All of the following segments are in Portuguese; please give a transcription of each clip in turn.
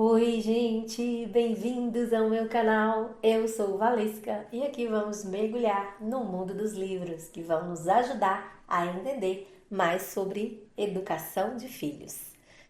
Oi, gente, bem-vindos ao meu canal. Eu sou Valesca e aqui vamos mergulhar no mundo dos livros que vão nos ajudar a entender mais sobre educação de filhos.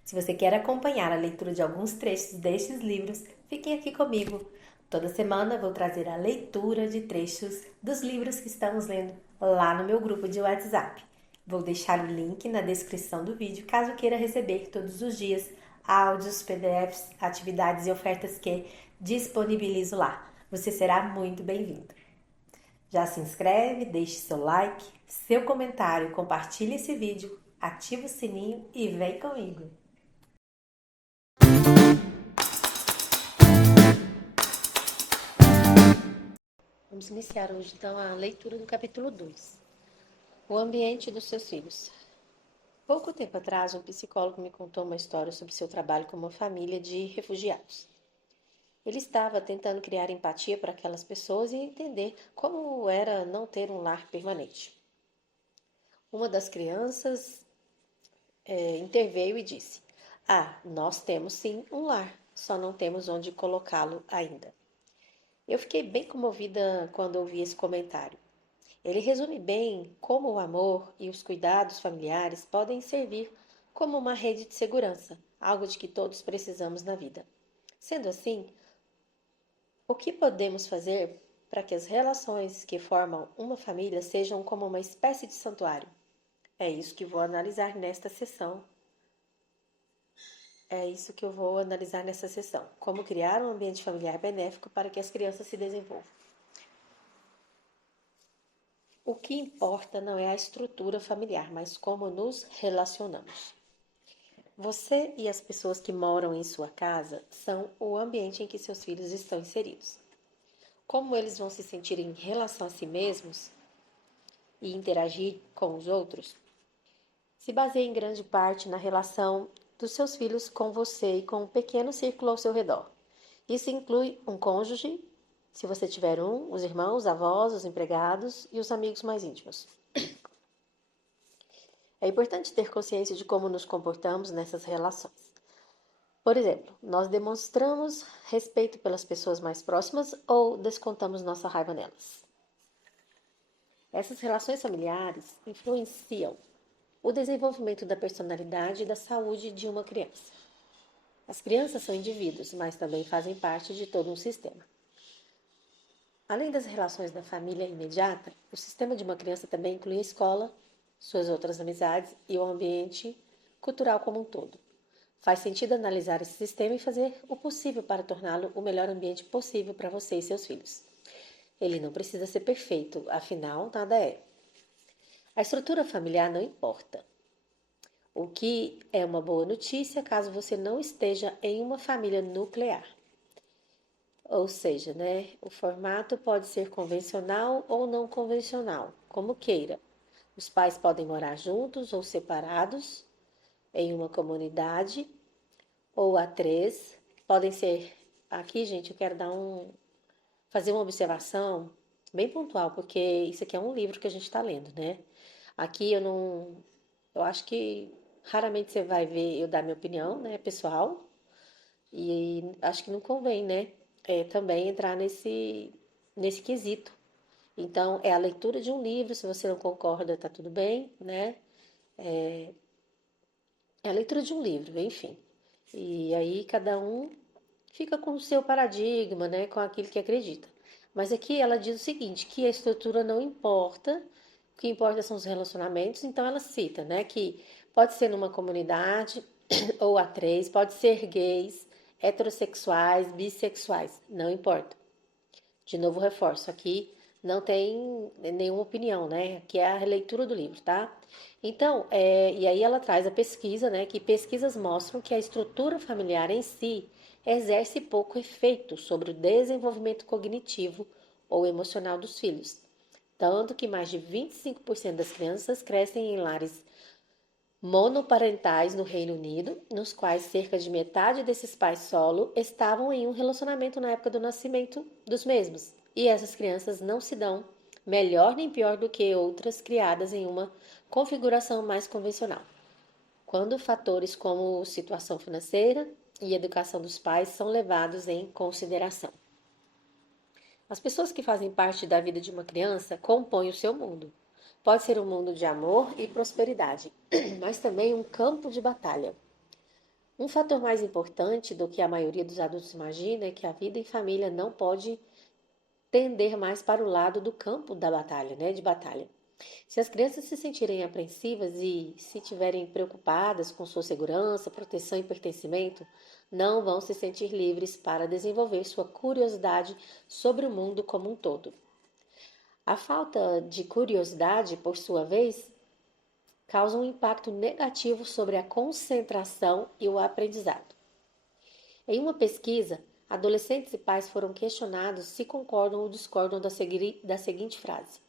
Se você quer acompanhar a leitura de alguns trechos destes livros, fiquem aqui comigo. Toda semana vou trazer a leitura de trechos dos livros que estamos lendo lá no meu grupo de WhatsApp. Vou deixar o link na descrição do vídeo caso queira receber todos os dias áudios, PDFs, atividades e ofertas que disponibilizo lá. Você será muito bem-vindo. Já se inscreve, deixe seu like, seu comentário, compartilhe esse vídeo, ativa o sininho e vem comigo. Vamos iniciar hoje então a leitura do capítulo 2. O ambiente dos seus filhos. Pouco tempo atrás, um psicólogo me contou uma história sobre seu trabalho com uma família de refugiados. Ele estava tentando criar empatia para aquelas pessoas e entender como era não ter um lar permanente. Uma das crianças interveio e disse: nós temos sim um lar, só não temos onde colocá-lo ainda. Eu fiquei bem comovida quando ouvi esse comentário. Ele resume bem como o amor e os cuidados familiares podem servir como uma rede de segurança, algo de que todos precisamos na vida. Sendo assim, o que podemos fazer para que as relações que formam uma família sejam como uma espécie de santuário? É isso que vou analisar nesta sessão. Como criar um ambiente familiar benéfico para que as crianças se desenvolvam. O que importa não é a estrutura familiar, mas como nos relacionamos. Você e as pessoas que moram em sua casa são o ambiente em que seus filhos estão inseridos. Como eles vão se sentir em relação a si mesmos e interagir com os outros, se baseia em grande parte na relação dos seus filhos com você e com um pequeno círculo ao seu redor. Isso inclui um cônjuge, se você tiver um, os irmãos, avós, os empregados e os amigos mais íntimos. É importante ter consciência de como nos comportamos nessas relações. Por exemplo, nós demonstramos respeito pelas pessoas mais próximas ou descontamos nossa raiva nelas. Essas relações familiares influenciam o desenvolvimento da personalidade e da saúde de uma criança. As crianças são indivíduos, mas também fazem parte de todo um sistema. Além das relações da família imediata, o sistema de uma criança também inclui a escola, suas outras amizades e o ambiente cultural como um todo. Faz sentido analisar esse sistema e fazer o possível para torná-lo o melhor ambiente possível para você e seus filhos. Ele não precisa ser perfeito, afinal, nada é. A estrutura familiar não importa. O que é uma boa notícia caso você não esteja em uma família nuclear. Ou seja, o formato pode ser convencional ou não convencional, como queira. Os pais podem morar juntos ou separados em uma comunidade ou a três. Podem ser. Aqui, gente, eu quero fazer uma observação bem pontual, porque isso aqui é um livro que a gente está lendo, né? Aqui eu não. Eu acho que raramente você vai ver eu dar minha opinião, né, pessoal. E acho que não convém, né? Também entrar nesse quesito. Então, é a leitura de um livro, se você não concorda, tá tudo bem, né? É a leitura de um livro, enfim. E aí cada um fica com o seu paradigma, né? Com aquilo que acredita. Mas aqui ela diz o seguinte, que a estrutura não importa, o que importa são os relacionamentos. Então ela cita, né? Que pode ser numa comunidade ou a três, pode ser gays, heterossexuais, bissexuais, não importa. De novo, reforço, aqui não tem nenhuma opinião, né? Aqui é a releitura do livro, tá? Então, e aí ela traz a pesquisa, né? Que pesquisas mostram que a estrutura familiar em si exerce pouco efeito sobre o desenvolvimento cognitivo ou emocional dos filhos. Tanto que mais de 25% das crianças crescem em lares monoparentais no Reino Unido, nos quais cerca de metade desses pais solo estavam em um relacionamento na época do nascimento dos mesmos. E essas crianças não se dão melhor nem pior do que outras criadas em uma configuração mais convencional. Quando fatores como situação financeira, e educação dos pais são levados em consideração. As pessoas que fazem parte da vida de uma criança compõem o seu mundo. Pode ser um mundo de amor e prosperidade, mas também um campo de batalha. Um fator mais importante do que a maioria dos adultos imagina é que a vida em família não pode tender mais para o lado do campo da batalha, né, de batalha. Se as crianças se sentirem apreensivas e se estiverem preocupadas com sua segurança, proteção e pertencimento, não vão se sentir livres para desenvolver sua curiosidade sobre o mundo como um todo. A falta de curiosidade, por sua vez, causa um impacto negativo sobre a concentração e o aprendizado. Em uma pesquisa, adolescentes e pais foram questionados se concordam ou discordam da seguinte frase: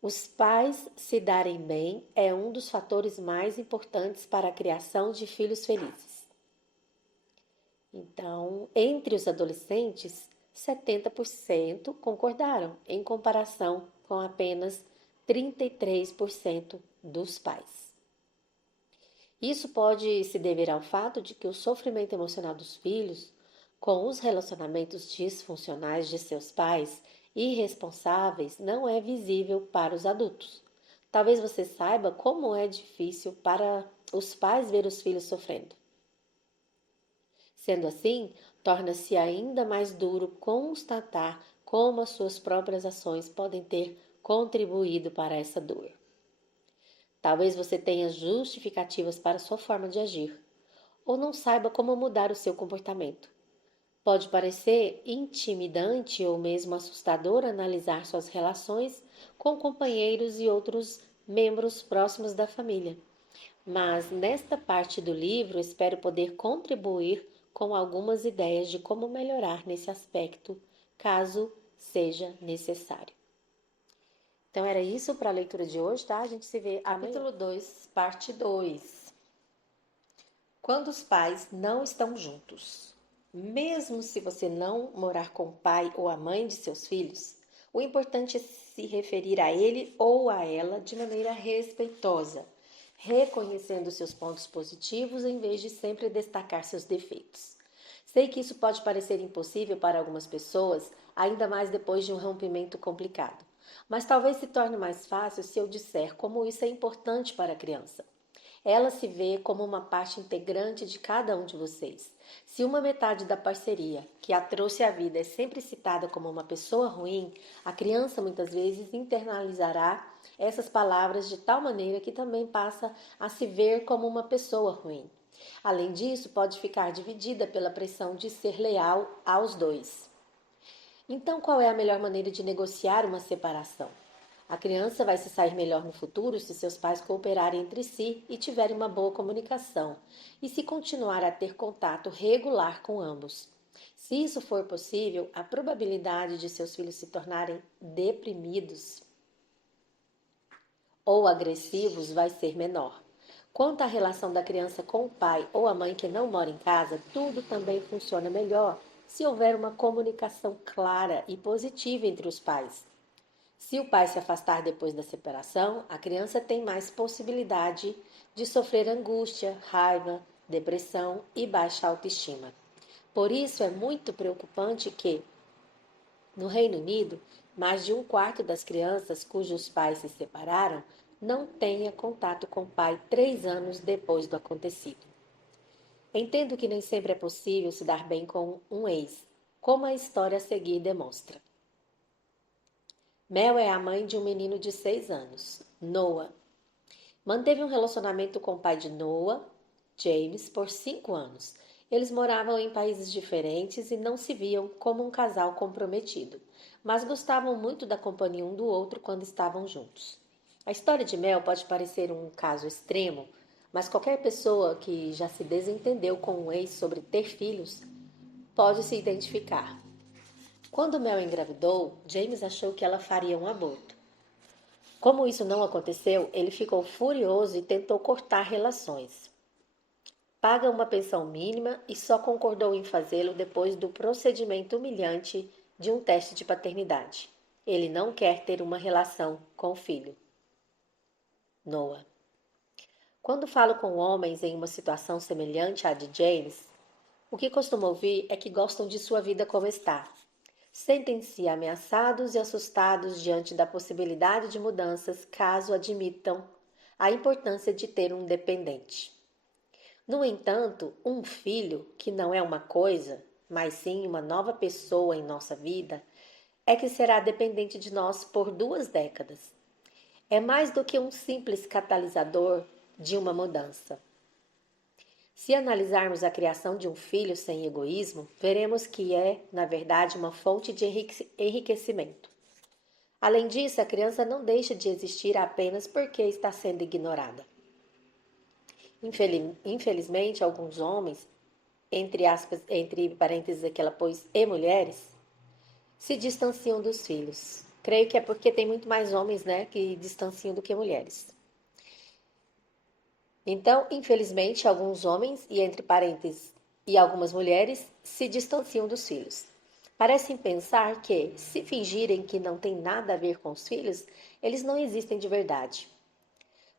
os pais se darem bem é um dos fatores mais importantes para a criação de filhos felizes. Então, entre os adolescentes, 70% concordaram, em comparação com apenas 33% dos pais. Isso pode se dever ao fato de que o sofrimento emocional dos filhos, com os relacionamentos disfuncionais de seus pais irresponsáveis, não é visível para os adultos. Talvez você saiba como é difícil para os pais ver os filhos sofrendo. Sendo assim, torna-se ainda mais duro constatar como as suas próprias ações podem ter contribuído para essa dor. Talvez você tenha justificativas para sua forma de agir, ou não saiba como mudar o seu comportamento. Pode parecer intimidante ou mesmo assustador analisar suas relações com companheiros e outros membros próximos da família. Mas nesta parte do livro espero poder contribuir com algumas ideias de como melhorar nesse aspecto, caso seja necessário. Então era isso para a leitura de hoje, tá? A gente se vê amanhã. Capítulo 2, parte 2. Quando os pais não estão juntos. Mesmo se você não morar com o pai ou a mãe de seus filhos, o importante é se referir a ele ou a ela de maneira respeitosa, reconhecendo seus pontos positivos em vez de sempre destacar seus defeitos. Sei que isso pode parecer impossível para algumas pessoas, ainda mais depois de um rompimento complicado. Mas talvez se torne mais fácil se eu disser como isso é importante para a criança. Ela se vê como uma parte integrante de cada um de vocês. Se uma metade da parceria que a trouxe à vida é sempre citada como uma pessoa ruim, a criança muitas vezes internalizará essas palavras de tal maneira que também passa a se ver como uma pessoa ruim. Além disso, pode ficar dividida pela pressão de ser leal aos dois. Então, qual é a melhor maneira de negociar uma separação? A criança vai se sair melhor no futuro se seus pais cooperarem entre si e tiverem uma boa comunicação, e se continuar a ter contato regular com ambos. Se isso for possível, a probabilidade de seus filhos se tornarem deprimidos ou agressivos vai ser menor. Quanto à relação da criança com o pai ou a mãe que não mora em casa, tudo também funciona melhor se houver uma comunicação clara e positiva entre os pais. Se o pai se afastar depois da separação, a criança tem mais possibilidade de sofrer angústia, raiva, depressão e baixa autoestima. Por isso é muito preocupante que, no Reino Unido, mais de um quarto das crianças cujos pais se separaram não tenha contato com o pai 3 anos depois do acontecido. Entendo que nem sempre é possível se dar bem com um ex, como a história a seguir demonstra. Mel é a mãe de um menino de 6 anos, Noah. Manteve um relacionamento com o pai de Noah, James, por 5 anos. Eles moravam em países diferentes e não se viam como um casal comprometido, mas gostavam muito da companhia um do outro quando estavam juntos. A história de Mel pode parecer um caso extremo, mas qualquer pessoa que já se desentendeu com um ex sobre ter filhos pode se identificar. Quando Mel engravidou, James achou que ela faria um aborto. Como isso não aconteceu, ele ficou furioso e tentou cortar relações. Paga uma pensão mínima e só concordou em fazê-lo depois do procedimento humilhante de um teste de paternidade. Ele não quer ter uma relação com o filho. Noah. Quando falo com homens em uma situação semelhante à de James, o que costumo ouvir é que gostam de sua vida como está. Sentem-se ameaçados e assustados diante da possibilidade de mudanças caso admitam a importância de ter um dependente. No entanto, um filho, que não é uma coisa, mas sim uma nova pessoa em nossa vida, é que será dependente de nós por 2 décadas. É mais do que um simples catalisador de uma mudança. Se analisarmos a criação de um filho sem egoísmo, veremos que é, na verdade, uma fonte de enriquecimento. Além disso, a criança não deixa de existir apenas porque está sendo ignorada. Infelizmente, alguns homens, entre aspas, entre parênteses aqui ela pôs, e mulheres, se distanciam dos filhos. Creio que é porque tem muito mais homens, né, que distanciam do que mulheres. Então, infelizmente, alguns homens, e entre parênteses, e algumas mulheres, se distanciam dos filhos. Parecem pensar que, se fingirem que não tem nada a ver com os filhos, eles não existem de verdade.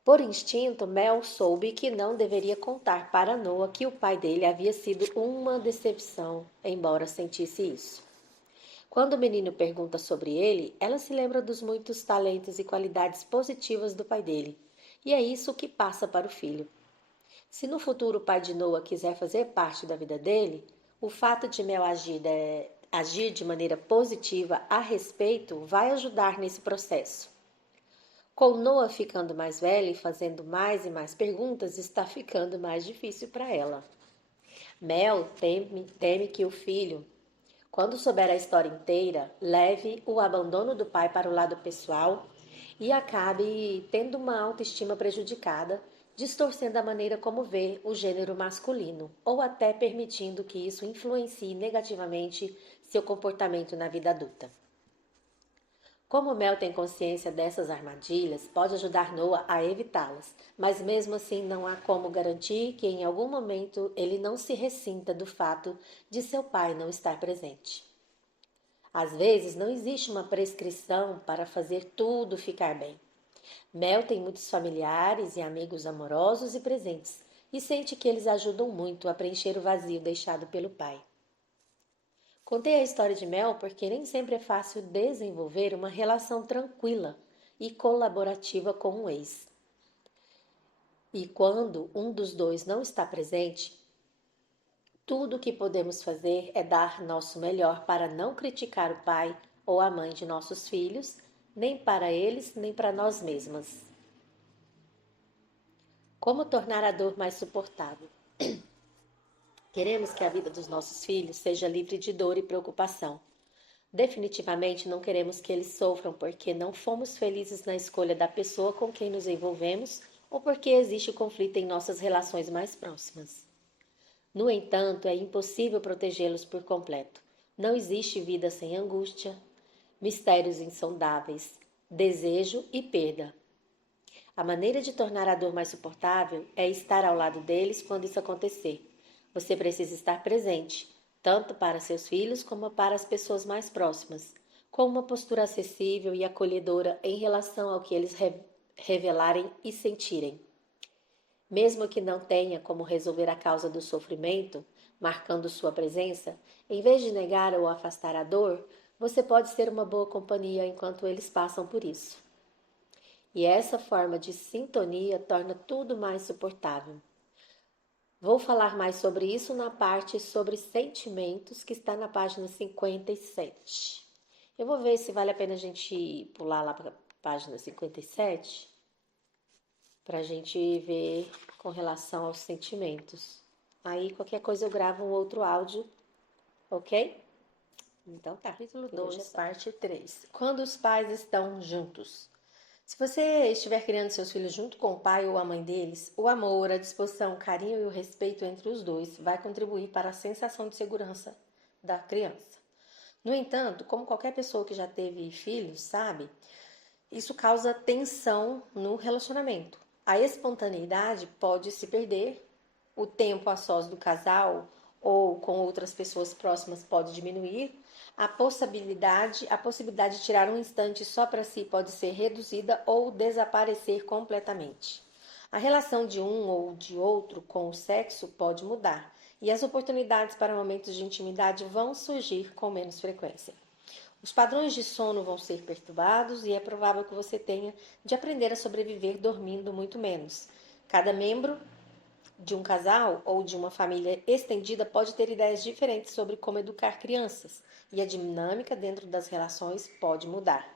Por instinto, Mel soube que não deveria contar para Noah que o pai dele havia sido uma decepção, embora sentisse isso. Quando o menino pergunta sobre ele, ela se lembra dos muitos talentos e qualidades positivas do pai dele, e é isso que passa para o filho. Se no futuro o pai de Noah quiser fazer parte da vida dele, o fato de Mel agir de maneira positiva a respeito vai ajudar nesse processo. Com Noah ficando mais velha e fazendo mais e mais perguntas, está ficando mais difícil para ela. Mel teme que o filho, quando souber a história inteira, leve o abandono do pai para o lado pessoal e acabe tendo uma autoestima prejudicada, distorcendo a maneira como vê o gênero masculino, ou até permitindo que isso influencie negativamente seu comportamento na vida adulta. Como Mel tem consciência dessas armadilhas, pode ajudar Noah a evitá-las, mas mesmo assim não há como garantir que em algum momento ele não se ressinta do fato de seu pai não estar presente. Às vezes não existe uma prescrição para fazer tudo ficar bem. Mel tem muitos familiares e amigos amorosos e presentes, e sente que eles ajudam muito a preencher o vazio deixado pelo pai. Contei a história de Mel porque nem sempre é fácil desenvolver uma relação tranquila e colaborativa com um ex. E quando um dos dois não está presente, tudo o que podemos fazer é dar nosso melhor para não criticar o pai ou a mãe de nossos filhos, nem para eles, nem para nós mesmas. Como tornar a dor mais suportável? Queremos que a vida dos nossos filhos seja livre de dor e preocupação. Definitivamente não queremos que eles sofram porque não fomos felizes na escolha da pessoa com quem nos envolvemos ou porque existe conflito em nossas relações mais próximas. No entanto, é impossível protegê-los por completo. Não existe vida sem angústia, mistérios insondáveis, desejo e perda. A maneira de tornar a dor mais suportável é estar ao lado deles quando isso acontecer. Você precisa estar presente, tanto para seus filhos como para as pessoas mais próximas, com uma postura acessível e acolhedora em relação ao que eles revelarem e sentirem. Mesmo que não tenha como resolver a causa do sofrimento, marcando sua presença, em vez de negar ou afastar a dor, você pode ser uma boa companhia enquanto eles passam por isso. E essa forma de sintonia torna tudo mais suportável. Vou falar mais sobre isso na parte sobre sentimentos, que está na página 57. Eu vou ver se vale a pena a gente pular lá para a página 57, para a gente ver com relação aos sentimentos. Aí, qualquer coisa, eu gravo um outro áudio, ok? Então tá. Capítulo 2, parte 3. Quando os pais estão juntos. Se você estiver criando seus filhos junto com o pai ou a mãe deles, o amor, a disposição, o carinho e o respeito entre os dois vai contribuir para a sensação de segurança da criança. No entanto, como qualquer pessoa que já teve filhos sabe, isso causa tensão no relacionamento. A espontaneidade pode se perder, o tempo a sós do casal ou com outras pessoas próximas pode diminuir, a possibilidade de tirar um instante só para si pode ser reduzida ou desaparecer completamente. A relação de um ou de outro com o sexo pode mudar e as oportunidades para momentos de intimidade vão surgir com menos frequência. Os padrões de sono vão ser perturbados e é provável que você tenha de aprender a sobreviver dormindo muito menos. Cada membro de um casal ou de uma família estendida pode ter ideias diferentes sobre como educar crianças, e a dinâmica dentro das relações pode mudar.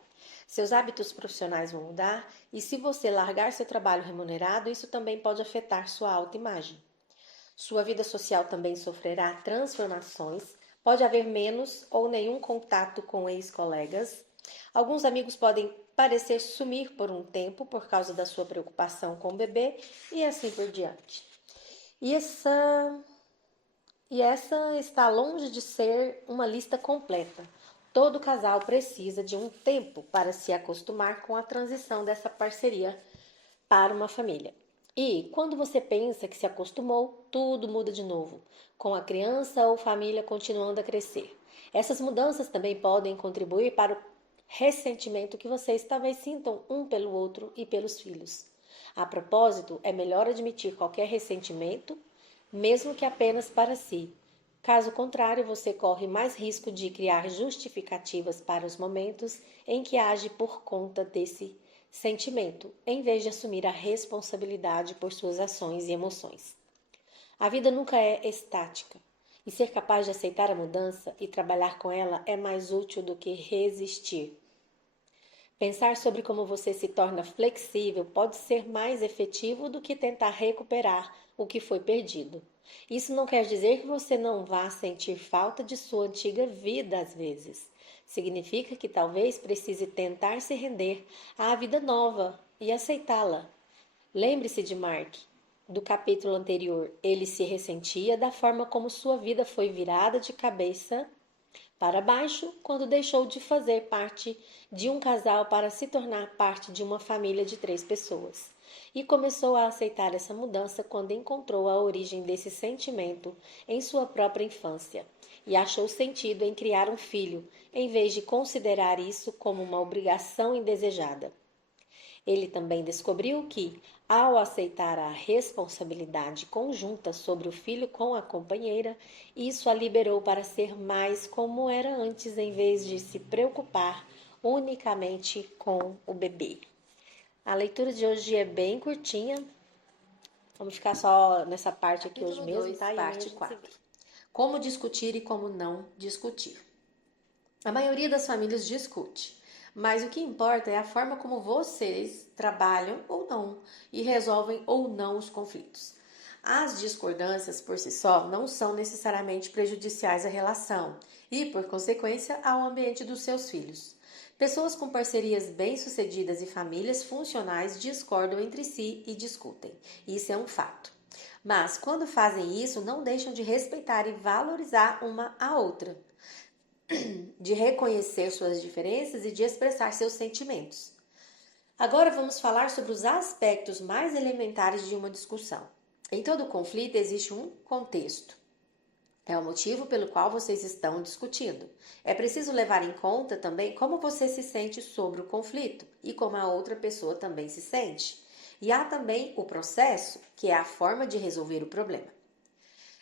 Seus hábitos profissionais vão mudar, e se você largar seu trabalho remunerado, isso também pode afetar sua autoimagem. Sua vida social também sofrerá transformações, pode haver menos ou nenhum contato com ex-colegas. Alguns amigos podem parecer sumir por um tempo por causa da sua preocupação com o bebê e assim por diante. E essa está longe de ser uma lista completa. Todo casal precisa de um tempo para se acostumar com a transição dessa parceria para uma família. E quando você pensa que se acostumou, tudo muda de novo, com a criança ou família continuando a crescer. Essas mudanças também podem contribuir para o ressentimento que vocês talvez sintam um pelo outro e pelos filhos. A propósito, é melhor admitir qualquer ressentimento, mesmo que apenas para si. Caso contrário, você corre mais risco de criar justificativas para os momentos em que age por conta desse sentimento, em vez de assumir a responsabilidade por suas ações e emoções. A vida nunca é estática, e ser capaz de aceitar a mudança e trabalhar com ela é mais útil do que resistir. Pensar sobre como você se torna flexível pode ser mais efetivo do que tentar recuperar o que foi perdido. Isso não quer dizer que você não vá sentir falta de sua antiga vida às vezes. Significa que talvez precise tentar se render à vida nova e aceitá-la. Lembre-se de Mark, do capítulo anterior. Ele se ressentia da forma como sua vida foi virada de cabeça para baixo quando deixou de fazer parte de um casal para se tornar parte de uma família de 3 pessoas. E começou a aceitar essa mudança quando encontrou a origem desse sentimento em sua própria infância e achou sentido em criar um filho, em vez de considerar isso como uma obrigação indesejada. Ele também descobriu que, ao aceitar a responsabilidade conjunta sobre o filho com a companheira, isso a liberou para ser mais como era antes, em vez de se preocupar unicamente com o bebê. A leitura de hoje é bem curtinha. Vamos ficar só nessa parte aqui hoje mesmo, tá? E parte 4. Como discutir e como não discutir. A maioria das famílias discute, mas o que importa é a forma como vocês trabalham ou não e resolvem ou não os conflitos. As discordâncias por si só não são necessariamente prejudiciais à relação e, por consequência, ao ambiente dos seus filhos. Pessoas com parcerias bem-sucedidas e famílias funcionais discordam entre si e discutem. Isso é um fato. Mas, quando fazem isso, não deixam de respeitar e valorizar uma a outra, de reconhecer suas diferenças e de expressar seus sentimentos. Agora vamos falar sobre os aspectos mais elementares de uma discussão. Em todo conflito existe um contexto. É o motivo pelo qual vocês estão discutindo. É preciso levar em conta também como você se sente sobre o conflito e como a outra pessoa também se sente. E há também o processo, que é a forma de resolver o problema.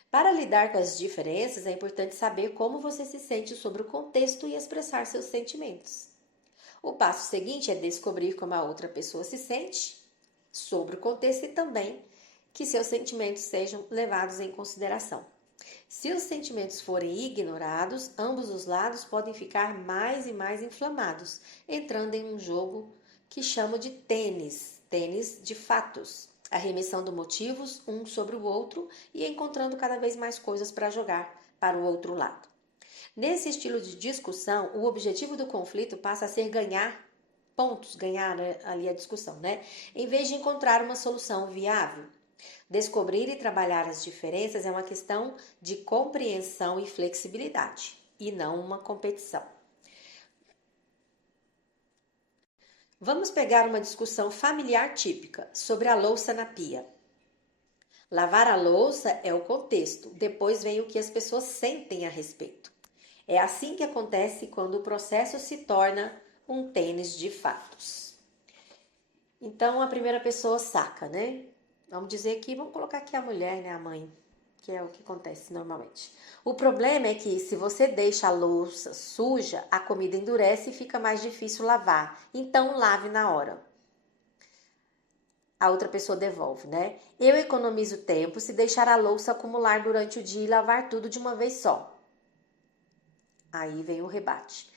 Para lidar com as diferenças, é importante saber como você se sente sobre o contexto e expressar seus sentimentos. O passo seguinte é descobrir como a outra pessoa se sente sobre o contexto e também que seus sentimentos sejam levados em consideração. Se os sentimentos forem ignorados, ambos os lados podem ficar mais e mais inflamados, entrando em um jogo que chamo de tênis de fatos. Arremessando motivos um sobre o outro e encontrando cada vez mais coisas para jogar para o outro lado. Nesse estilo de discussão, o objetivo do conflito passa a ser ganhar pontos, ganhar ali a discussão, né? Em vez de encontrar uma solução viável. Descobrir e trabalhar as diferenças é uma questão de compreensão e flexibilidade, e não uma competição. Vamos pegar uma discussão familiar típica sobre a louça na pia. Lavar a louça é o contexto, depois vem o que as pessoas sentem a respeito. É assim que acontece quando o processo se torna um tênis de fatos. Então a primeira pessoa saca, né? Vamos dizer que, vamos colocar aqui a mulher, né, a mãe, que é o que acontece normalmente. O problema é que se você deixa a louça suja, a comida endurece e fica mais difícil lavar. Então, lave na hora. A outra pessoa devolve, né? Eu economizo tempo se deixar a louça acumular durante o dia e lavar tudo de uma vez só. Aí vem o rebate.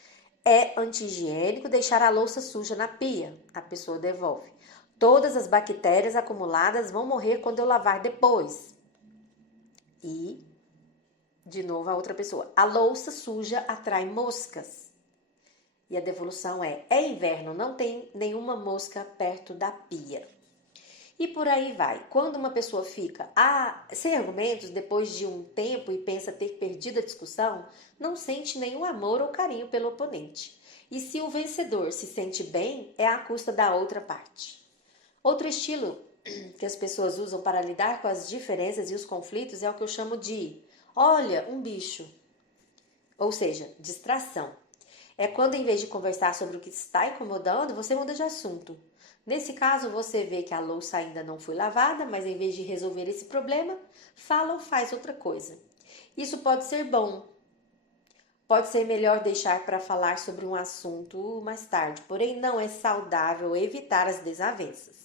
É anti-higiênico deixar a louça suja na pia. A pessoa devolve. Todas as bactérias acumuladas vão morrer quando eu lavar depois. E, de novo, a outra pessoa. A louça suja atrai moscas. E a devolução é inverno, não tem nenhuma mosca perto da pia. E por aí vai. Quando uma pessoa fica sem argumentos depois de um tempo e pensa ter perdido a discussão, não sente nenhum amor ou carinho pelo oponente. E se o vencedor se sente bem, é à custa da outra parte. Outro estilo que as pessoas usam para lidar com as diferenças e os conflitos é o que eu chamo de olha, um bicho. Ou seja, distração. É quando, em vez de conversar sobre o que está incomodando, você muda de assunto. Nesse caso, você vê que a louça ainda não foi lavada, mas em vez de resolver esse problema, fala ou faz outra coisa. Isso pode ser bom. Pode ser melhor deixar para falar sobre um assunto mais tarde, porém não é saudável evitar as desavenças.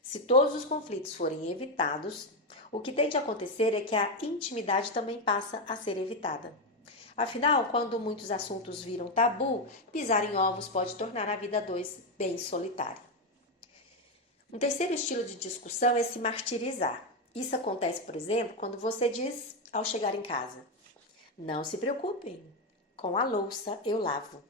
Se todos os conflitos forem evitados, o que tem de acontecer é que a intimidade também passa a ser evitada. Afinal, quando muitos assuntos viram tabu, pisar em ovos pode tornar a vida a dois bem solitária. Um terceiro estilo de discussão é se martirizar. Isso acontece, por exemplo, quando você diz ao chegar em casa: não se preocupem, com a louça eu lavo.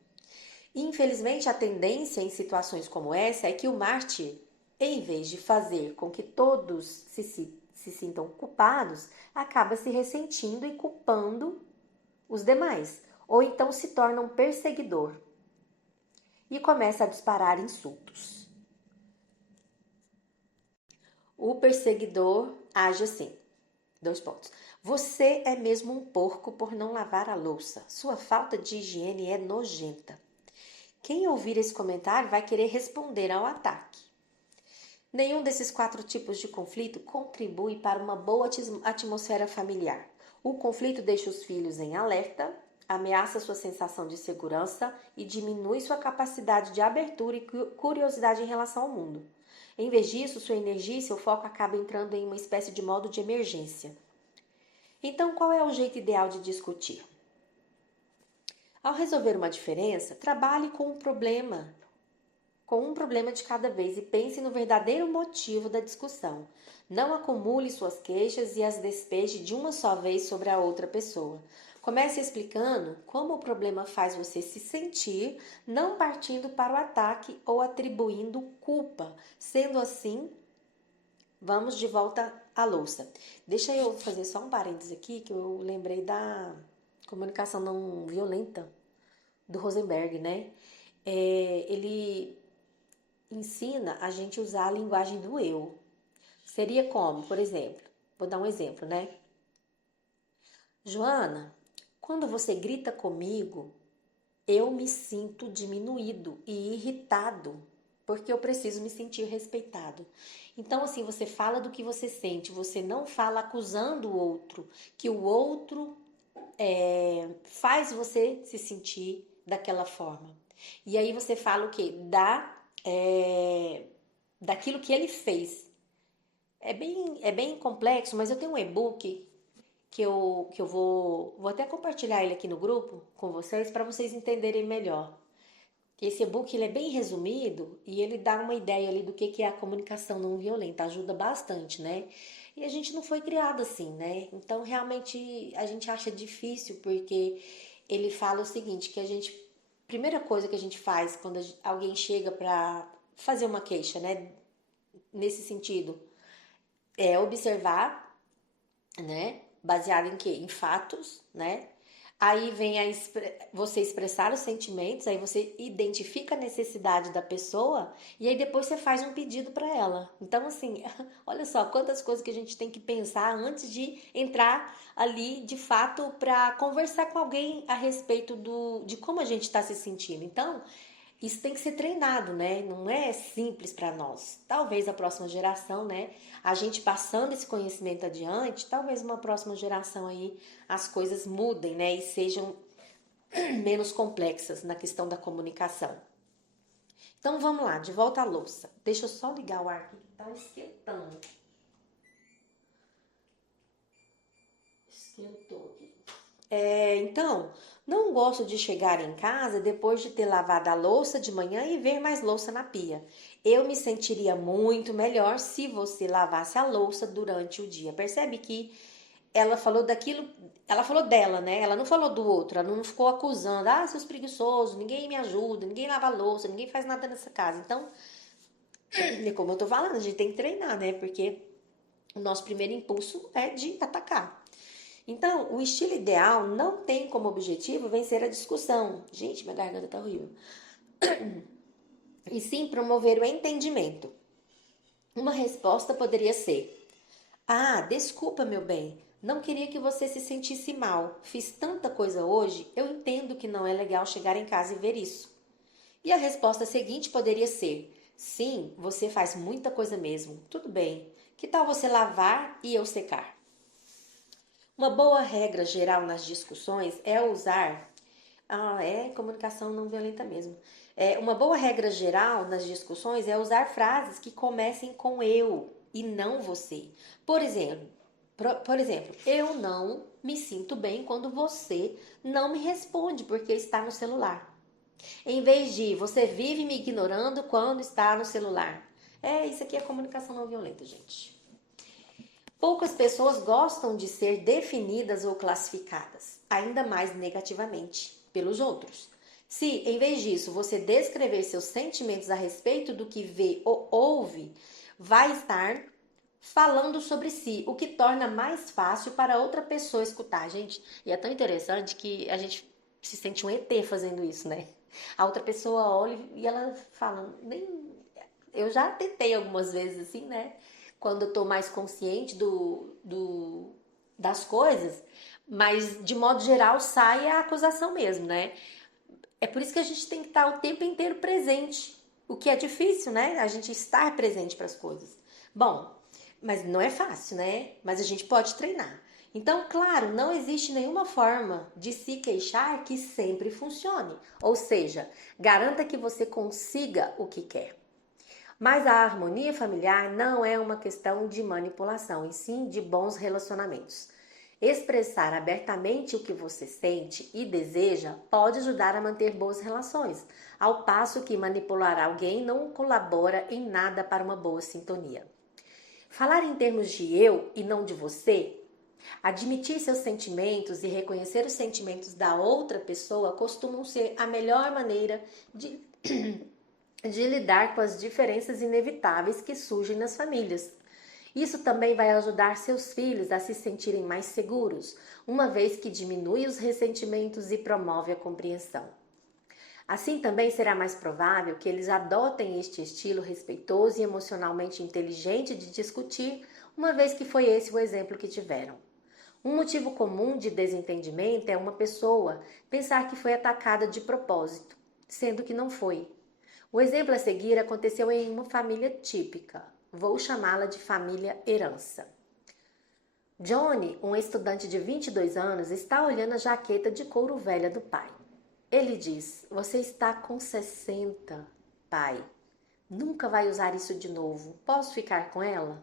Infelizmente, a tendência em situações como essa é que o mártir, em vez de fazer com que todos se sintam culpados, acaba se ressentindo e culpando os demais, ou então se torna um perseguidor e começa a disparar insultos. O perseguidor age assim. 2 pontos. Você é mesmo um porco por não lavar a louça. Sua falta de higiene é nojenta. Quem ouvir esse comentário vai querer responder ao ataque. Nenhum desses 4 tipos de conflito contribui para uma boa atmosfera familiar. O conflito deixa os filhos em alerta, ameaça sua sensação de segurança e diminui sua capacidade de abertura e curiosidade em relação ao mundo. Em vez disso, sua energia e seu foco acabam entrando em uma espécie de modo de emergência. Então, qual é o jeito ideal de discutir? Ao resolver uma diferença, trabalhe com um problema de cada vez e pense no verdadeiro motivo da discussão. Não acumule suas queixas e as despeje de uma só vez sobre a outra pessoa. Comece explicando como o problema faz você se sentir, não partindo para o ataque ou atribuindo culpa. Sendo assim, vamos de volta à louça. Deixa eu fazer só um parênteses aqui, que eu lembrei da comunicação não violenta do Rosenberg, né? Ele ensina a gente usar a linguagem do eu. Seria como, por exemplo, vou dar um exemplo, né? Joana, quando você grita comigo, eu me sinto diminuído e irritado, porque eu preciso me sentir respeitado. Então, assim, você fala do que você sente, você não fala acusando o outro, que o outro faz você se sentir daquela forma. E aí você fala o quê? Daquilo que ele fez. É bem complexo, mas eu tenho um e-book que eu vou até compartilhar ele aqui no grupo com vocês para vocês entenderem melhor. Esse e-book ele é bem resumido e ele dá uma ideia ali do que é a comunicação não violenta, ajuda bastante, né? E a gente não foi criado assim, né? Então realmente a gente acha difícil porque ele fala o seguinte, que primeira coisa que a gente faz quando alguém chega para fazer uma queixa, né? Nesse sentido, é observar, né? Baseado em quê? Em fatos, né? Aí vem você expressar os sentimentos, aí você identifica a necessidade da pessoa e aí depois você faz um pedido para ela. Então, assim, olha só quantas coisas que a gente tem que pensar antes de entrar ali de fato para conversar com alguém a respeito de como a gente está se sentindo. Então, Isso tem que ser treinado, né? Não é simples para nós. Talvez a próxima geração, né? A gente passando esse conhecimento adiante, talvez uma próxima geração aí as coisas mudem, né? E sejam menos complexas na questão da comunicação. Então vamos lá, de volta à louça. Deixa eu só ligar o ar aqui que tá esquentando. Esquentou aqui. Então, não gosto de chegar em casa depois de ter lavado a louça de manhã e ver mais louça na pia. Eu me sentiria muito melhor se você lavasse a louça durante o dia. Percebe que ela falou daquilo, ela falou dela, né? Ela não falou do outro, ela não ficou acusando, seus preguiçosos, ninguém me ajuda, ninguém lava a louça, ninguém faz nada nessa casa. Então, como eu tô falando, a gente tem que treinar, né? Porque o nosso primeiro impulso é de atacar. Então, o estilo ideal não tem como objetivo vencer a discussão. Gente, minha garganta tá horrível. E sim promover o entendimento. Uma resposta poderia ser: desculpa, meu bem. Não queria que você se sentisse mal. Fiz tanta coisa hoje, eu entendo que não é legal chegar em casa e ver isso. E a resposta seguinte poderia ser: sim, você faz muita coisa mesmo. Tudo bem. Que tal você lavar e eu secar? Uma boa regra geral nas discussões é usar. É comunicação não violenta mesmo. Uma boa regra geral nas discussões é usar frases que comecem com eu e não você. Por exemplo, eu não me sinto bem quando você não me responde porque está no celular. Em vez de você vive me ignorando quando está no celular. Isso aqui é comunicação não violenta, gente. Poucas pessoas gostam de ser definidas ou classificadas, ainda mais negativamente, pelos outros. Se, em vez disso, você descrever seus sentimentos a respeito do que vê ou ouve, vai estar falando sobre si, o que torna mais fácil para outra pessoa escutar. Gente, e é tão interessante que a gente se sente um ET fazendo isso, né? A outra pessoa olha e ela fala, eu já tentei algumas vezes assim, né? Quando eu tô mais consciente das coisas, mas de modo geral sai a acusação mesmo, né? É por isso que a gente tem que estar o tempo inteiro presente, o que é difícil, né? A gente estar presente para as coisas. Bom, mas não é fácil, né? Mas a gente pode treinar. Então, claro, não existe nenhuma forma de se queixar que sempre funcione. Ou seja, garanta que você consiga o que quer. Mas a harmonia familiar não é uma questão de manipulação, e sim de bons relacionamentos. Expressar abertamente o que você sente e deseja pode ajudar a manter boas relações, ao passo que manipular alguém não colabora em nada para uma boa sintonia. Falar em termos de eu e não de você, admitir seus sentimentos e reconhecer os sentimentos da outra pessoa costumam ser a melhor maneira de lidar com as diferenças inevitáveis que surgem nas famílias. Isso também vai ajudar seus filhos a se sentirem mais seguros, uma vez que diminui os ressentimentos e promove a compreensão. Assim também será mais provável que eles adotem este estilo respeitoso e emocionalmente inteligente de discutir, uma vez que foi esse o exemplo que tiveram. Um motivo comum de desentendimento é uma pessoa pensar que foi atacada de propósito, sendo que não foi. O exemplo a seguir aconteceu em uma família típica. Vou chamá-la de família herança. Johnny, um estudante de 22 anos, está olhando a jaqueta de couro velha do pai. Ele diz: você está com 60, pai. Nunca vai usar isso de novo. Posso ficar com ela?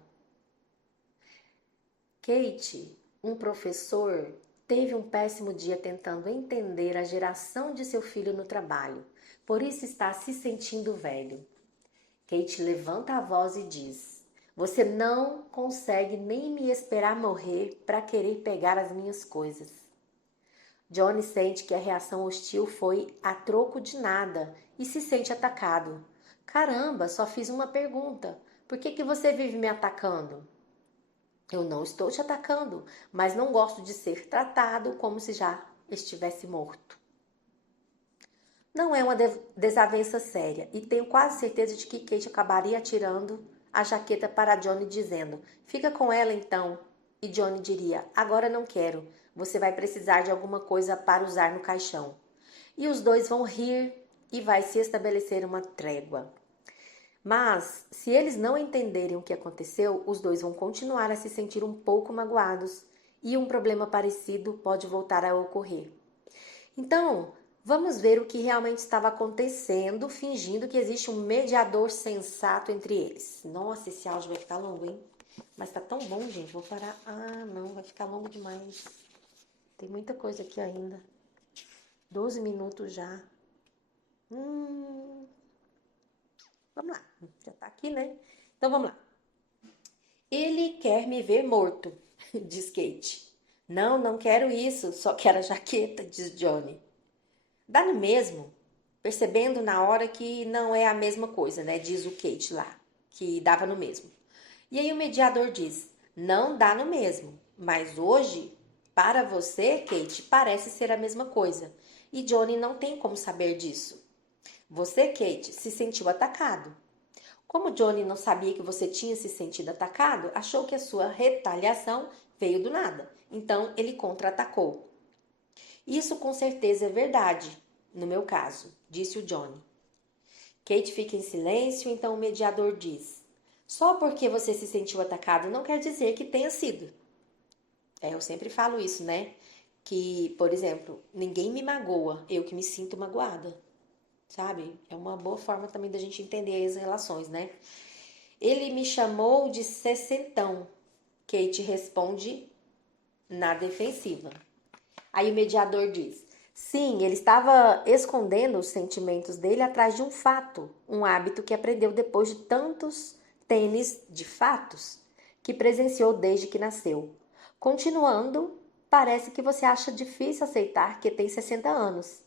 Kate, um professor, teve um péssimo dia tentando entender a geração de seu filho no trabalho. Por isso está se sentindo velho. Kate levanta a voz e diz: você não consegue nem me esperar morrer para querer pegar as minhas coisas. Johnny sente que a reação hostil foi a troco de nada e se sente atacado. Caramba, só fiz uma pergunta. Por que você vive me atacando? Eu não estou te atacando, mas não gosto de ser tratado como se já estivesse morto. Não é uma desavença séria e tenho quase certeza de que Kate acabaria atirando a jaqueta para Johnny dizendo: fica com ela então. E Johnny diria: agora não quero, você vai precisar de alguma coisa para usar no caixão. E os dois vão rir e vai se estabelecer uma trégua. Mas, se eles não entenderem o que aconteceu, os dois vão continuar a se sentir um pouco magoados e um problema parecido pode voltar a ocorrer. Então, vamos ver o que realmente estava acontecendo, fingindo que existe um mediador sensato entre eles. Nossa, esse áudio vai ficar longo, hein? Mas tá tão bom, gente. Vou parar. Ah, não, vai ficar longo demais. Tem muita coisa aqui ainda. 12 minutos já. Vamos lá. Já tá aqui, né? Então, vamos lá. Ele quer me ver morto, diz Kate. Não, não quero isso. Só quero a jaqueta, diz Johnny. Dá no mesmo, percebendo na hora que não é a mesma coisa, né? Diz o Kate lá, que dava no mesmo. E aí o mediador diz, não dá no mesmo, mas hoje, para você, Kate, parece ser a mesma coisa. E Johnny não tem como saber disso. Você, Kate, se sentiu atacado. Como Johnny não sabia que você tinha se sentido atacado, achou que a sua retaliação veio do nada. Então, ele contra-atacou. Isso com certeza é verdade, no meu caso, disse o Johnny. Kate fica em silêncio, então o mediador diz, só porque você se sentiu atacado não quer dizer que tenha sido. Eu sempre falo isso, né? Que, por exemplo, ninguém me magoa, eu que me sinto magoada, sabe? É uma boa forma também da gente entender as relações, né? Ele me chamou de sessentão. Kate responde na defensiva. Aí o mediador diz, sim, ele estava escondendo os sentimentos dele atrás de um fato, um hábito que aprendeu depois de tantos tênis de fatos que presenciou desde que nasceu. Continuando, parece que você acha difícil aceitar que tem 60 anos.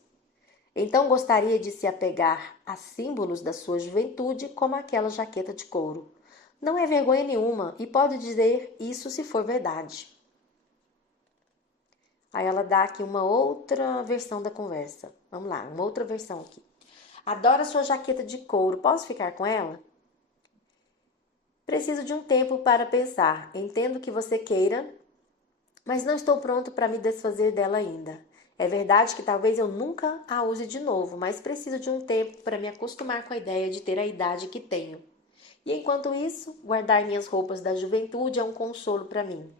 Então gostaria de se apegar a símbolos da sua juventude, como aquela jaqueta de couro. Não é vergonha nenhuma e pode dizer isso se for verdade. Aí ela dá aqui uma outra versão da conversa. Vamos lá, uma outra versão aqui. Adoro a sua jaqueta de couro, posso ficar com ela? Preciso de um tempo para pensar. Entendo que você queira, mas não estou pronto para me desfazer dela ainda. É verdade que talvez eu nunca a use de novo, mas preciso de um tempo para me acostumar com a ideia de ter a idade que tenho. E enquanto isso, guardar minhas roupas da juventude é um consolo para mim.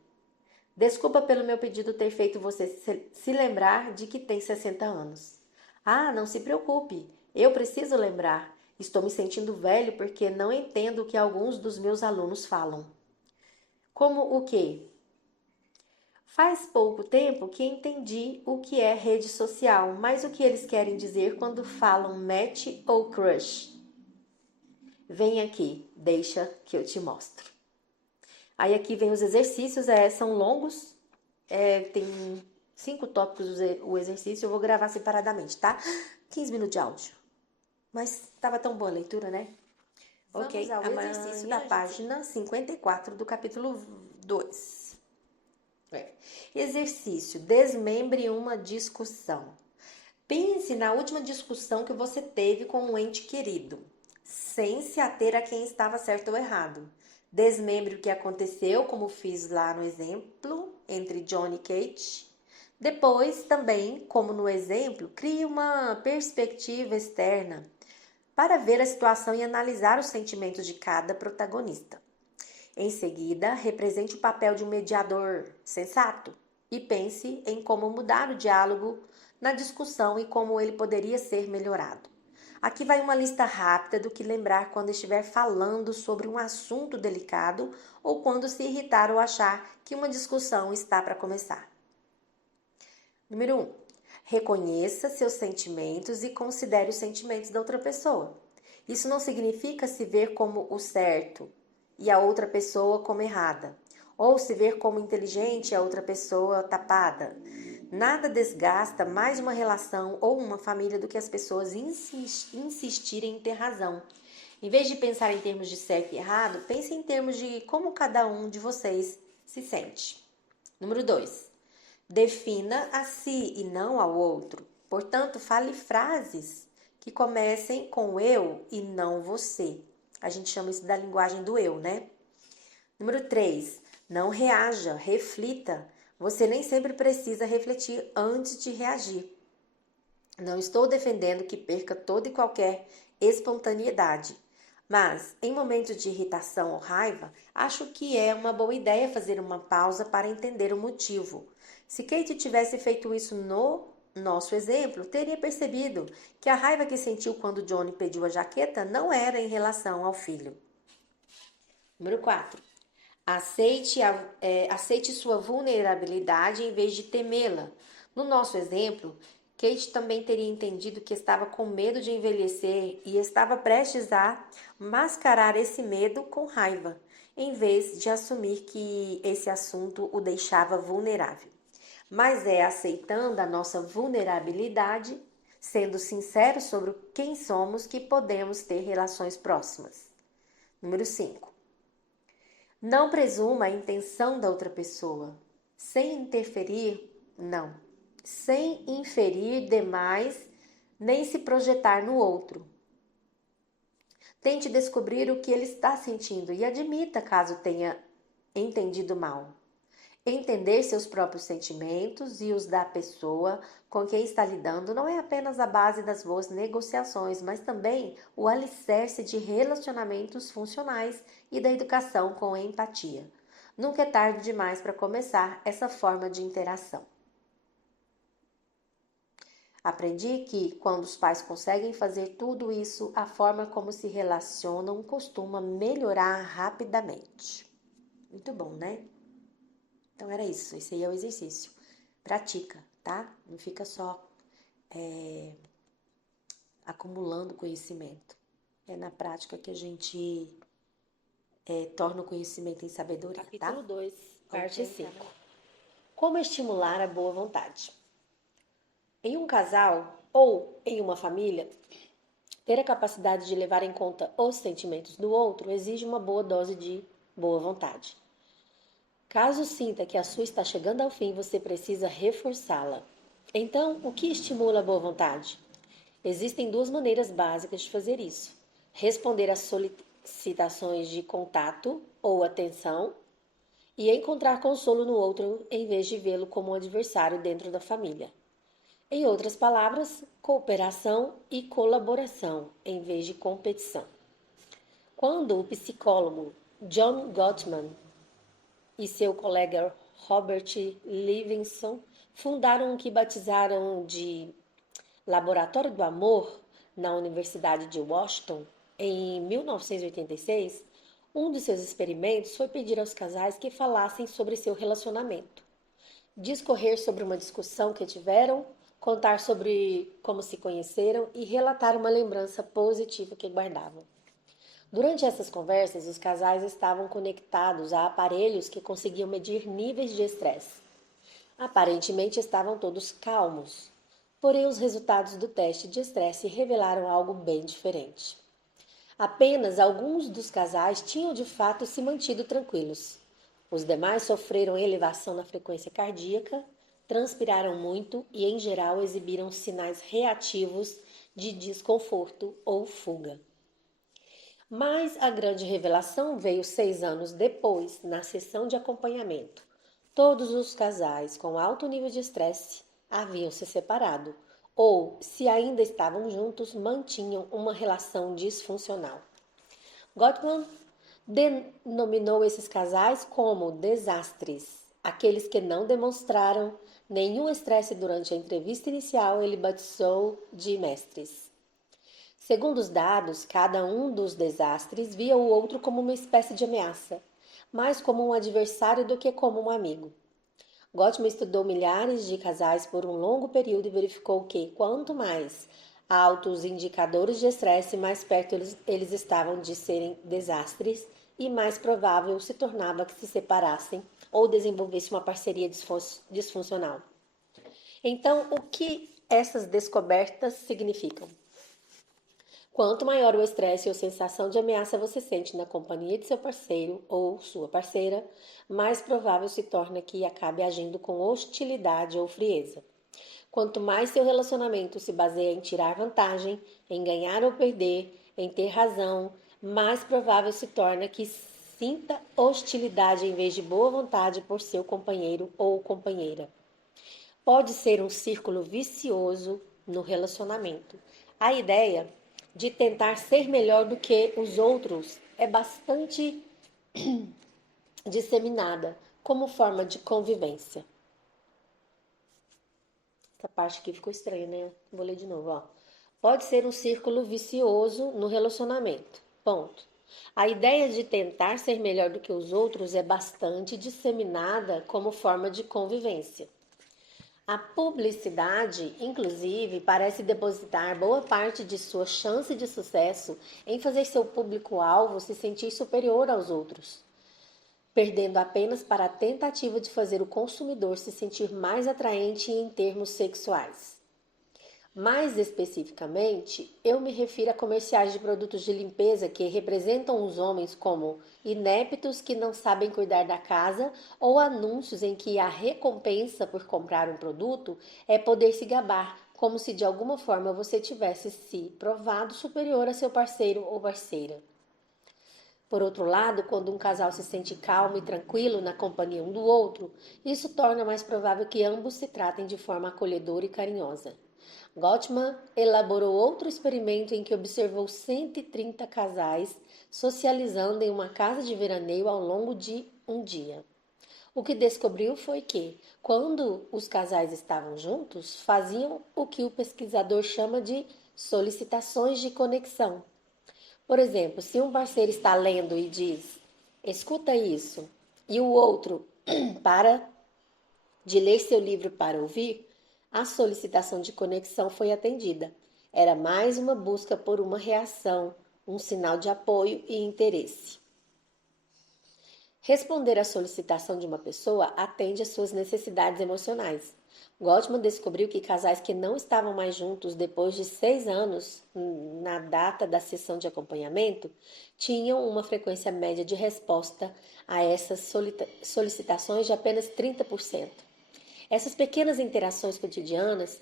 Desculpa pelo meu pedido ter feito você se lembrar de que tem 60 anos. Ah, não se preocupe, eu preciso lembrar. Estou me sentindo velho porque não entendo o que alguns dos meus alunos falam. Como o quê? Faz pouco tempo que entendi o que é rede social, mas o que eles querem dizer quando falam match ou crush? Vem aqui, deixa que eu te mostro. Aí aqui vem os exercícios, são longos, tem 5 tópicos o exercício, eu vou gravar separadamente, tá? 15 minutos de áudio. Mas estava tão boa a leitura, né? Ok, ao exercício da página 54 do capítulo 2. Exercício, desmembre uma discussão. Pense na última discussão que você teve com um ente querido, sem se ater a quem estava certo ou errado. Desmembre o que aconteceu, como fiz lá no exemplo, entre John e Kate. Depois, também, como no exemplo, crie uma perspectiva externa para ver a situação e analisar os sentimentos de cada protagonista. Em seguida, represente o papel de um mediador sensato e pense em como mudar o diálogo na discussão e como ele poderia ser melhorado. Aqui vai uma lista rápida do que lembrar quando estiver falando sobre um assunto delicado ou quando se irritar ou achar que uma discussão está para começar. Número 1. Reconheça seus sentimentos e considere os sentimentos da outra pessoa. Isso não significa se ver como o certo e a outra pessoa como errada, ou se ver como inteligente e a outra pessoa tapada. Nada desgasta mais uma relação ou uma família do que as pessoas insistirem em ter razão. Em vez de pensar em termos de certo e errado, pense em termos de como cada um de vocês se sente. Número 2. Defina a si e não ao outro. Portanto, fale frases que comecem com eu e não você. A gente chama isso da linguagem do eu, né? Número 3. Não reaja, reflita. Você nem sempre precisa refletir antes de reagir. Não estou defendendo que perca toda e qualquer espontaneidade, mas em momentos de irritação ou raiva, acho que é uma boa ideia fazer uma pausa para entender o motivo. Se Kate tivesse feito isso no nosso exemplo, teria percebido que a raiva que sentiu quando Johnny pediu a jaqueta não era em relação ao filho. Número 4. Aceite sua vulnerabilidade em vez de temê-la. No nosso exemplo, Kate também teria entendido que estava com medo de envelhecer e estava prestes a mascarar esse medo com raiva, em vez de assumir que esse assunto o deixava vulnerável. Mas é aceitando a nossa vulnerabilidade, sendo sinceros sobre quem somos, que podemos ter relações próximas. Número 5. Não presuma a intenção da outra pessoa. Sem interferir, não. Sem inferir demais, nem se projetar no outro. Tente descobrir o que ele está sentindo e admita caso tenha entendido mal. Entender seus próprios sentimentos e os da pessoa com quem está lidando não é apenas a base das boas negociações, mas também o alicerce de relacionamentos funcionais e da educação com empatia. Nunca é tarde demais para começar essa forma de interação. Aprendi que, quando os pais conseguem fazer tudo isso, a forma como se relacionam costuma melhorar rapidamente. Muito bom, né? Então era isso, esse aí é o exercício. Pratica, tá? Não fica só acumulando conhecimento. É na prática que a gente torna o conhecimento em sabedoria, Capítulo tá? 2, parte Ok, 5. Como estimular a boa vontade? Em um casal ou em uma família, ter a capacidade de levar em conta os sentimentos do outro exige uma boa dose de boa vontade. Caso sinta que a sua está chegando ao fim, você precisa reforçá-la. Então, o que estimula a boa vontade? Existem duas maneiras básicas de fazer isso: responder às solicitações de contato ou atenção e encontrar consolo no outro em vez de vê-lo como um adversário dentro da família. Em outras palavras, cooperação e colaboração em vez de competição. Quando o psicólogo John Gottman e seu colega Robert Livingston fundaram o que batizaram de Laboratório do Amor na Universidade de Washington em 1986, um dos seus experimentos foi pedir aos casais que falassem sobre seu relacionamento, discorrer sobre uma discussão que tiveram, contar sobre como se conheceram e relatar uma lembrança positiva que guardavam. Durante essas conversas, os casais estavam conectados a aparelhos que conseguiam medir níveis de estresse. Aparentemente estavam todos calmos, porém os resultados do teste de estresse revelaram algo bem diferente. Apenas alguns dos casais tinham de fato se mantido tranquilos. Os demais sofreram elevação na frequência cardíaca, transpiraram muito e, em geral, exibiram sinais reativos de desconforto ou fuga. Mas a grande revelação veio 6 anos depois, na sessão de acompanhamento. Todos os casais com alto nível de estresse haviam se separado, ou, se ainda estavam juntos, mantinham uma relação disfuncional. Gottman denominou esses casais como desastres. Aqueles que não demonstraram nenhum estresse durante a entrevista inicial, ele batizou de mestres. Segundo os dados, cada um dos desastres via o outro como uma espécie de ameaça, mais como um adversário do que como um amigo. Gottman estudou milhares de casais por um longo período e verificou que, quanto mais altos os indicadores de estresse, mais perto eles estavam de serem desastres e mais provável se tornava que se separassem ou desenvolvessem uma parceria disfuncional. Então, o que essas descobertas significam? Quanto maior o estresse ou sensação de ameaça você sente na companhia de seu parceiro ou sua parceira, mais provável se torna que acabe agindo com hostilidade ou frieza. Quanto mais seu relacionamento se baseia em tirar vantagem, em ganhar ou perder, em ter razão, mais provável se torna que sinta hostilidade em vez de boa vontade por seu companheiro ou companheira. Pode ser um círculo vicioso no relacionamento. A ideia de tentar ser melhor do que os outros é bastante disseminada como forma de convivência. Essa parte aqui ficou estranha, né? Vou ler de novo, ó. Pode ser um círculo vicioso no relacionamento. Ponto. A ideia de tentar ser melhor do que os outros é bastante disseminada como forma de convivência. A publicidade, inclusive, parece depositar boa parte de sua chance de sucesso em fazer seu público-alvo se sentir superior aos outros, perdendo apenas para a tentativa de fazer o consumidor se sentir mais atraente em termos sexuais. Mais especificamente, eu me refiro a comerciais de produtos de limpeza que representam os homens como ineptos que não sabem cuidar da casa ou anúncios em que a recompensa por comprar um produto é poder se gabar, como se de alguma forma você tivesse se provado superior a seu parceiro ou parceira. Por outro lado, quando um casal se sente calmo e tranquilo na companhia um do outro, isso torna mais provável que ambos se tratem de forma acolhedora e carinhosa. Gottman elaborou outro experimento em que observou 130 casais socializando em uma casa de veraneio ao longo de um dia. O que descobriu foi que, quando os casais estavam juntos, faziam o que o pesquisador chama de solicitações de conexão. Por exemplo, se um parceiro está lendo e diz, escuta isso, e o outro para de ler seu livro para ouvir, a solicitação de conexão foi atendida. Era mais uma busca por uma reação, um sinal de apoio e interesse. Responder à solicitação de uma pessoa atende às suas necessidades emocionais. Gottman descobriu que casais que não estavam mais juntos depois de 6 anos, na data da sessão de acompanhamento, tinham uma frequência média de resposta a essas solicitações de apenas 30%. Essas pequenas interações cotidianas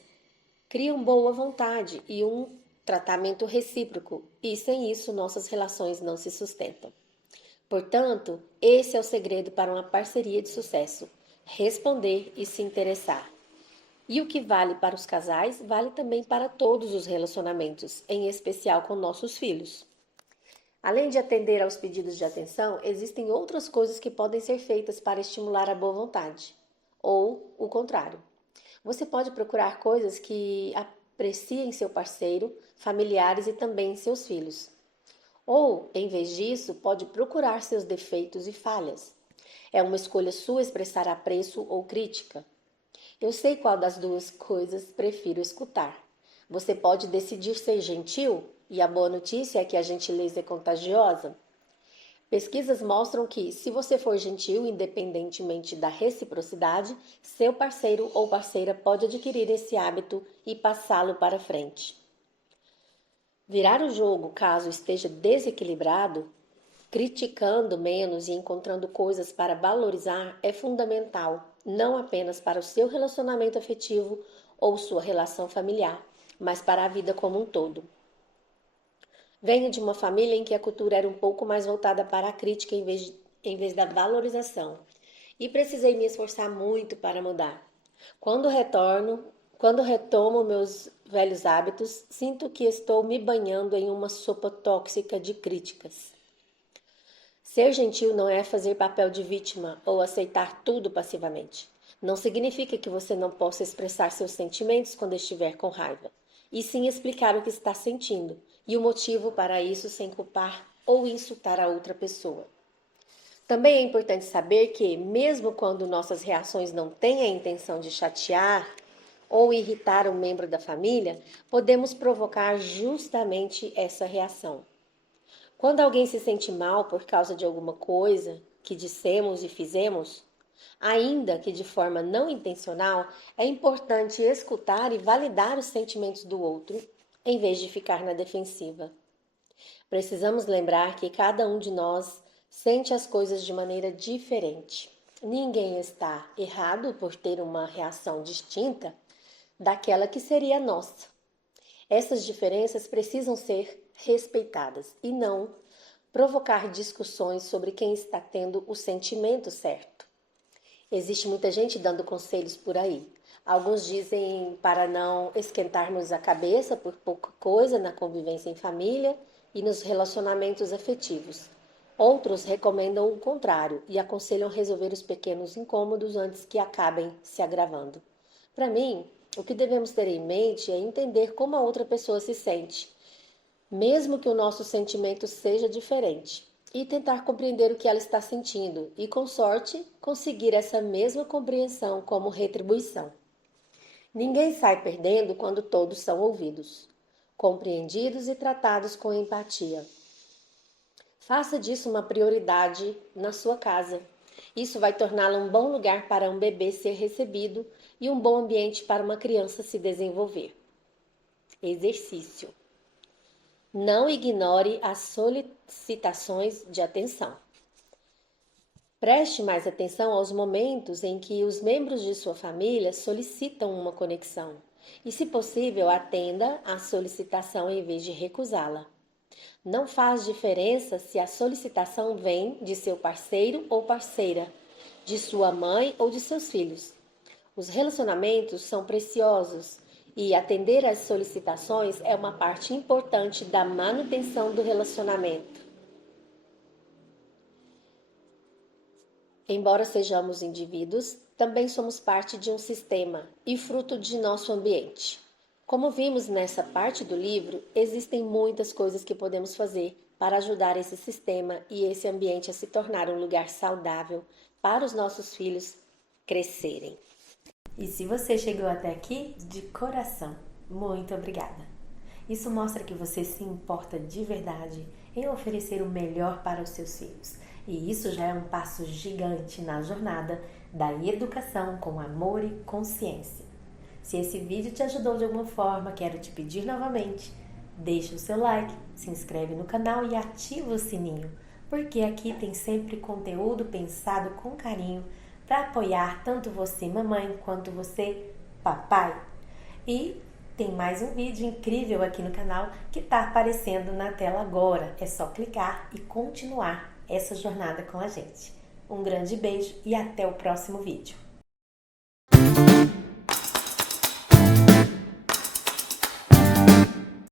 criam boa vontade e um tratamento recíproco, e sem isso nossas relações não se sustentam. Portanto, esse é o segredo para uma parceria de sucesso: responder e se interessar. E o que vale para os casais, vale também para todos os relacionamentos, em especial com nossos filhos. Além de atender aos pedidos de atenção, existem outras coisas que podem ser feitas para estimular a boa vontade. Ou o contrário. Você pode procurar coisas que apreciem seu parceiro, familiares e também seus filhos. Ou, em vez disso, pode procurar seus defeitos e falhas. É uma escolha sua expressar apreço ou crítica. Eu sei qual das duas coisas prefiro escutar. Você pode decidir ser gentil, e a boa notícia é que a gentileza é contagiosa. Pesquisas mostram que, se você for gentil, independentemente da reciprocidade, seu parceiro ou parceira pode adquirir esse hábito e passá-lo para frente. Virar o jogo caso esteja desequilibrado, criticando menos e encontrando coisas para valorizar é fundamental, não apenas para o seu relacionamento afetivo ou sua relação familiar, mas para a vida como um todo. Venho de uma família em que a cultura era um pouco mais voltada para a crítica em vez da valorização. E precisei me esforçar muito para mudar. Quando retomo meus velhos hábitos, sinto que estou me banhando em uma sopa tóxica de críticas. Ser gentil não é fazer papel de vítima ou aceitar tudo passivamente. Não significa que você não possa expressar seus sentimentos quando estiver com raiva, e sim explicar o que está sentindo e o motivo para isso sem culpar ou insultar a outra pessoa. Também é importante saber que, mesmo quando nossas reações não têm a intenção de chatear ou irritar um membro da família, podemos provocar justamente essa reação. Quando alguém se sente mal por causa de alguma coisa que dissemos e fizemos, ainda que de forma não intencional, é importante escutar e validar os sentimentos do outro, em vez de ficar na defensiva. Precisamos lembrar que cada um de nós sente as coisas de maneira diferente. Ninguém está errado por ter uma reação distinta daquela que seria a nossa. Essas diferenças precisam ser respeitadas e não provocar discussões sobre quem está tendo o sentimento certo. Existe muita gente dando conselhos por aí, Alguns dizem para não esquentarmos a cabeça por pouca coisa na convivência em família e nos relacionamentos afetivos. Outros recomendam o contrário e aconselham resolver os pequenos incômodos antes que acabem se agravando. Para mim, o que devemos ter em mente é entender como a outra pessoa se sente, mesmo que o nosso sentimento seja diferente, e tentar compreender o que ela está sentindo e, com sorte, conseguir essa mesma compreensão como retribuição. Ninguém sai perdendo quando todos são ouvidos, compreendidos e tratados com empatia. Faça disso uma prioridade na sua casa. Isso vai torná-la um bom lugar para um bebê ser recebido e um bom ambiente para uma criança se desenvolver. Exercício. Não ignore as solicitações de atenção. Preste mais atenção aos momentos em que os membros de sua família solicitam uma conexão e, se possível, atenda à solicitação em vez de recusá-la. Não faz diferença se a solicitação vem de seu parceiro ou parceira, de sua mãe ou de seus filhos. Os relacionamentos são preciosos e atender às solicitações é uma parte importante da manutenção do relacionamento. Embora sejamos indivíduos, também somos parte de um sistema e fruto de nosso ambiente. Como vimos nessa parte do livro, existem muitas coisas que podemos fazer para ajudar esse sistema e esse ambiente a se tornar um lugar saudável para os nossos filhos crescerem. E se você chegou até aqui, de coração, muito obrigada. Isso mostra que você se importa de verdade em oferecer o melhor para os seus filhos. E isso já é um passo gigante na jornada da educação com amor e consciência. Se esse vídeo te ajudou de alguma forma, quero te pedir novamente, deixa o seu like, se inscreve no canal e ativa o sininho, porque aqui tem sempre conteúdo pensado com carinho para apoiar tanto você, mamãe, quanto você, papai. E tem mais um vídeo incrível aqui no canal que está aparecendo na tela agora. É só clicar e continuar essa jornada com a gente. Um grande beijo e até o próximo vídeo.